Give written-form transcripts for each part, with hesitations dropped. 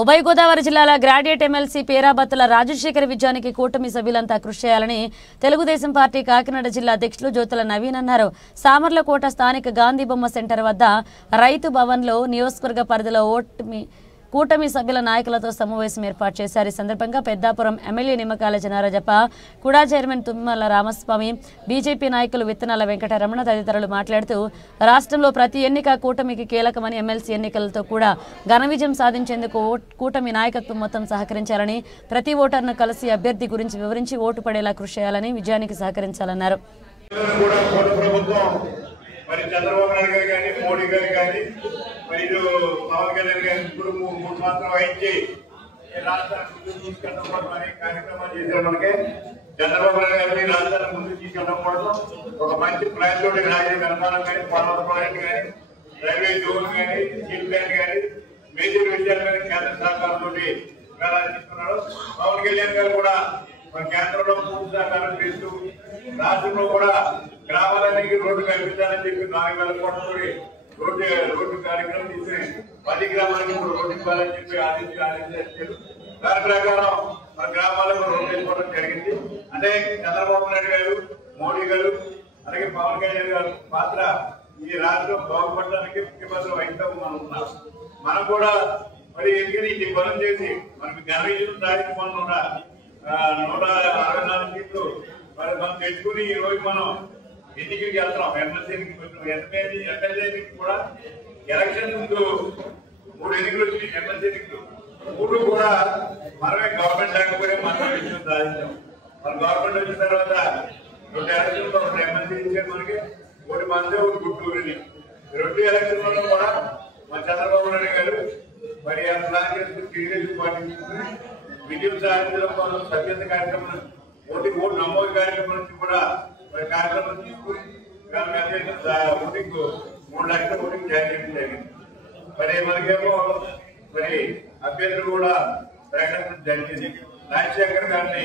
ఉభయ గోదావరి జిల్లాల graduate MLC Perabathula Rajasekhar విజయానికి కూటమి సభ్యులంతా కృషి చేయాలని తెలుగుదేశం పార్టీ కాకినాడ జిల్లా అధ్యక్షులు జ్యోతుల నవీన్ అన్నారు. సామర్లకోట స్థానిక గాంధీ బొమ్మ సెంటర్ వద్ద రైతు భవన్లో నియోజకవర్గ పరిధిలో కూటమి సభ్యుల నాయకులతో సమావేశం ఏర్పాటు చేశారు. ఈ సందర్భంగా పెద్దాపురం ఎమ్మెల్యే నిమ్మకాయల జనారాజప్ప, కుడా చైర్మన్ తుమ్మల రామస్వామి, బీజేపీ నాయకులు విత్తనాల వెంకటరమణ తదితరులు మాట్లాడుతూ రాష్ట్రంలో ప్రతి ఎన్నిక కూటమికి కీలకమని, ఎమ్మెల్సీ ఎన్నికలతో కూడా ఘన విజయం సాధించేందుకు కూటమి నాయకత్వం మొత్తం సహకరించాలని, ప్రతి ఓటర్ను కలిసి అభ్యర్థి గురించి వివరించి ఓటు పడేలా కృషి చేయాలని, విజయానికి సహకరించాలన్నారు. మరి చంద్రబాబు నాయుడు గారు కానీ, మోడీ గారు కానీ, మరి పవన్ కళ్యాణ్ గారు ఇప్పుడు 3 సంవత్సరాలు వహించి రాష్ట్రాన్ని ముందుకు తీసుకెళ్ళడం అనే కార్యక్రమాలు చేశారు. మనకి చంద్రబాబు నాయుడు గారిని రాష్ట్రాన్ని ముందుకు తీసుకెళ్ళడం కోసం ఒక మంచి ప్లాన్ తోటి రాజకీయ నిర్మాణం కానీ, పర్వత ప్రాజెక్ట్ కానీ, రైల్వే జోన్ కానీ, స్టీల్ ప్లాంట్ కానీ, మేజర్ విషయాల మీద కేంద్ర సహకారంతో తీసుకున్నారు. పవన్ కళ్యాణ్ గారు కూడా మన కేంద్రంలో పూర్తి సహకారం చేస్తూ రాష్ట్రంలో కూడా గ్రామాలన్నింటికి రోడ్డు కల్పించాలని చెప్పి 4,000 కోట్ల రోడ్డు కార్యక్రమం తీసుకుని 10 గ్రామాలకి రోడ్డు ఇవ్వాలని చెప్పి ఆదేశాలు. దాని ప్రకారం మన గ్రామాలకు రోడ్డు వేసుకోవడం జరిగింది. అంటే చంద్రబాబు నాయుడు గారు, మోడీ గారు, అలాగే పవన్ కళ్యాణ్ గారు పాత్ర ఈ రాష్ట్రం బాగుపడడానికి ముఖ్యమంత్రి వహిస్తాం అనుకున్నాం. మనం కూడా మరి ఎందుకని ఇది పనులు చేసి మనకి ఘన విజయం సాధించకుండా 164 సీట్లు మరి మనం తెచ్చుకుని ఈ రోజు మనం ఎన్నికలకి వెళ్తున్నాం. ఎమ్మెల్యేకి కూడా ఎలక్షన్ ముందు 3 ఎన్నికలు వచ్చి ఎమ్మెల్సీ ఎన్నికలు 3 కూడా మనమే గవర్నమెంట్ లేకపోతే మనమే విజయం సాధించాం. మన గవర్నమెంట్ వచ్చిన తర్వాత 2 ఎలక్షన్లో 2 ఎమ్మెల్సీ ఇచ్చారు మనకి. 1 మంది 1 గుంటూరుని 2 ఎలక్షన్లలో కూడా మన చంద్రబాబు నాయుడు గారు మరి ప్లాన్ చేస్తూ తెలుగుదేశం పార్టీ తీసుకుని విజయం సాధించడం కోసం సభ్యత కార్యక్రమం ఓటు నమోదు కార్యక్రమం నుంచి కూడా కార్యక్రమం తీసుకుని ఓటింగ్ 3 లక్షల ఓటింగ్ జాయిన్ చేయడం జరిగింది. మరి మనకేమో మరి అభ్యర్థులు కూడా ప్రకటించడం జరిగింది. రాజశేఖర్ గారిని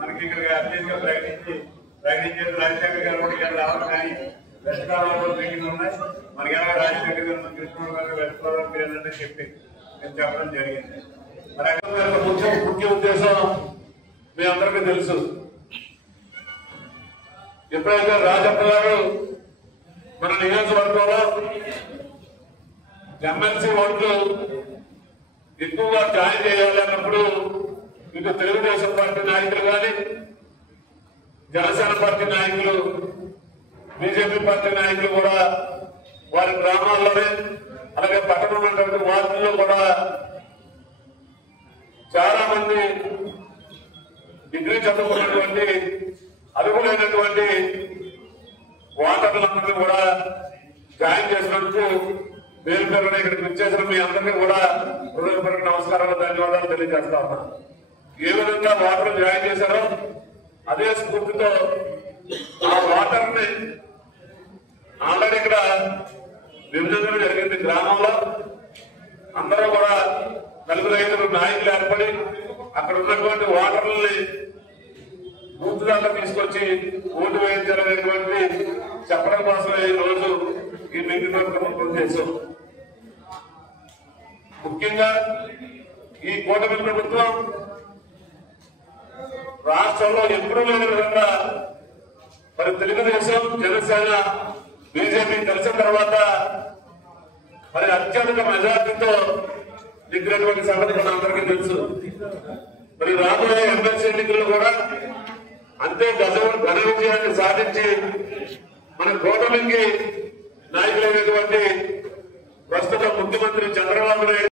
మనకి ఇక్కడ అభ్యర్థిగా ప్రకటించారు. రాజశేఖర్ గారు కూడా ఇక్కడ రావడం కానీ వెస్ట్ గోదావరిలో మీటింగ్లు ఉన్నాయి. మనకి ఎలా రాజశేఖర్ గారు కృష్ణుడు గారు వెస్ట్ గోదావరి వెళ్ళాలని చెప్పి నేను చెప్పడం జరిగింది. మరి ముఖ్య ఉద్దేశం మీ అందరికీ తెలుసు. ఎప్పుడైతే రాజప్ప గారు మన నియోజకవర్గంలో ఎమ్మెల్సీ ఓట్లు ఎక్కువగా జాయిన్ చేయాలి అన్నప్పుడు ఇటు తెలుగుదేశం పార్టీ నాయకులు కానీ, జనసేన పార్టీ నాయకులు, బీజేపీ పార్టీ నాయకులు కూడా వారి గ్రామాల్లోనే అలాగే పట్టణంలో ఉన్నటువంటి వార్డుల్లో కూడా చాలా మంది డిగ్రీ చదువుకున్నటువంటి అర్హులైనటువంటి ఓటర్లందరినీ కూడా జాయిన్ చేసినందుకు పేరు పేరున ఇక్కడికి వచ్చేసిన మీ అందరినీ కూడా హృదయపూర్వక నమస్కారాలు, ధన్యవాదాలు తెలియజేస్తా ఉన్నా. ఏ విధంగా ఓటర్లు జాయిన్ చేశారో అదే స్ఫూర్తితో ఆ ఓటర్ని ఆల్రెడీ ఇక్కడ విభజన జరిగింది. గ్రామంలో అందరూ కూడా 4-5 నాయకులు ఏర్పడి అక్కడ ఉన్నటువంటి ఓటర్లని బూత్ దాకా తీసుకొచ్చి ఓటు వేయించాలనేటువంటి చెప్పడం కోసమే ఈ రోజు ఈ మీటింగ్ చేశాం. ముఖ్యంగా ఈ కూటమి ప్రభుత్వం రాష్ట్రంలో ఎప్పుడూ లేని విధంగా మరి తెలుగుదేశం, జనసేన, బీజేపీ కలిసిన తర్వాత మరి అత్యధిక మెజార్టీతో దిగినటువంటి సంగతి మన అందరికీ తెలుసు. మరి రాబోయే ఎమ్మెల్సీ ఎన్నికల్లో కూడా అంతే ఘన విజయాన్ని సాధించి మన కూటమికి నాయకులైనటువంటి ప్రస్తుత ముఖ్యమంత్రి చంద్రబాబు నాయుడు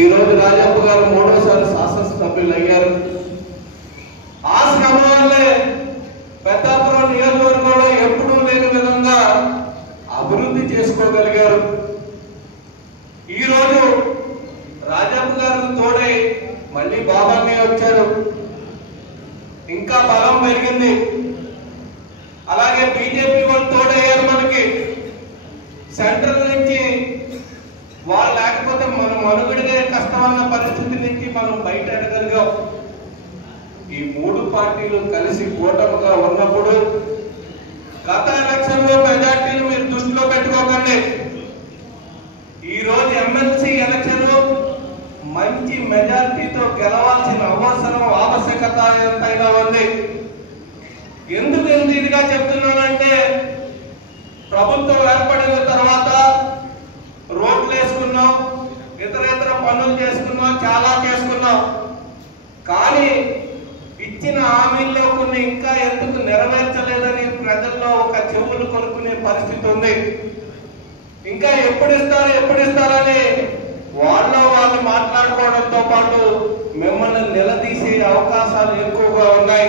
ఈ రోజు రాజప్ప గారు 3వసారి శాసనసభ్యులు అయ్యారు. ఆ క్రమంలోనే పెద్దాపురం నియోజకవర్గంలో ఎప్పుడూ లేని విధంగా అభివృద్ధి చేసుకోగలిగారు. ఈ రోజు రాజప్ప గారు తోడై మళ్ళీ బాబానే వచ్చారు. ఇంకా బలం పెరిగింది. అలాగే బీజేపీ వాళ్ళు తోడయ్యారు. మనకి సెంట్రల్ నుంచి వాళ్ళు లేకపోతే మనం మనుగడగా కష్టమన్న పరిస్థితి నుంచి మనం బయట అడగలిగాం. ఈ 3 పార్టీలు కలిసి కూటమిగా ఉన్నప్పుడు గత ఎలక్షన్ లో మెజార్టీలు మీరు దృష్టిలో పెట్టుకోకండి. ఈ రోజు ఎమ్మెల్సీ ఎలక్షన్ మంచి మెజార్టీతో గెలవాల్సిన ఆవశ్యకత ఎంతైనా ఉంది. ఎందుకు ఇదిగా చెప్తున్నానంటే, ప్రభుత్వం ఏర్పడిన తర్వాత రోడ్లు వేసుకున్నాం, ఇతర పనులు చేసుకున్నాం, చాలా చేసుకున్నాం. కానీ ఇచ్చిన హామీల్లో కొన్ని ఇంకా ఎందుకు నెరవేర్చలేదని ప్రజల్లో ఒక చెవులు కొనుక్కునే పరిస్థితి ఉంది. ఇంకా ఎప్పుడు ఇస్తారని వాళ్ళు మాట్లాడుకోవడంతో పాటు మిమ్మల్ని నిలదీసే అవకాశాలు ఎక్కువగా ఉన్నాయి.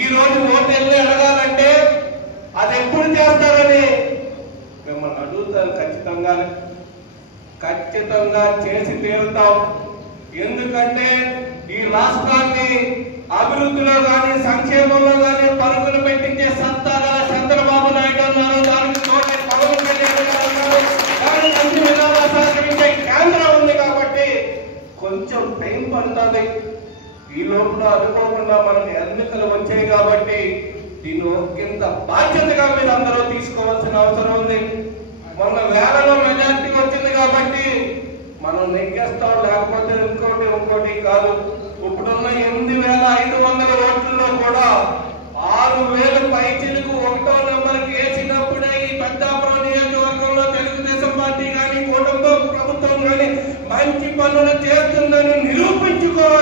ఈ రోజు ఓటెళ్ళి అడగాలంటే అది ఎప్పుడు చేస్తారని మిమ్మల్ని అడుగుతారు. ఖచ్చితంగా చేసి తీరుతాం. ఎందుకంటే ఈ రాష్ట్రాన్ని అభివృద్ధిలో కానీ సంక్షేమంలో కానీ పరుగులు పెట్టించే సత్తా గల చంద్రబాబు నాయుడు ఉన్నారు, దానికి తోటి పవన్ కళ్యాణ్ గారు ఉన్నారు, కానీ మంచి విధానాలు సహకరించే కేంద్రం ఉంది. కాబట్టి కొంచెం టైం పడుతుంది. ఈ లోపల అనుకోకుండా మనకు ఎన్నికలు వచ్చాయి కాబట్టి దీన్ని ఒకంత బాధ్యతగా మీరు అందరూ తీసుకోవాల్సిన అవసరం ఉంది. మొన్న వేలలో మెజార్టీ వచ్చింది కాబట్టి మనం నెగ్గేస్తాం, లేకపోతే ఇంకోటి కాదు. ఇప్పుడున్న 8,500 ఓట్లలో కూడా 6,000 పైచిలకు 1వ నెంబర్కి వేసినప్పుడే ఈ పెద్దాపురం నియోజకవర్గంలో తెలుగుదేశం పార్టీ కానీ, కుటుంబ ప్రభుత్వం కానీ మంచి పనులు చేస్తుందని నిరూపించుకోవాలి.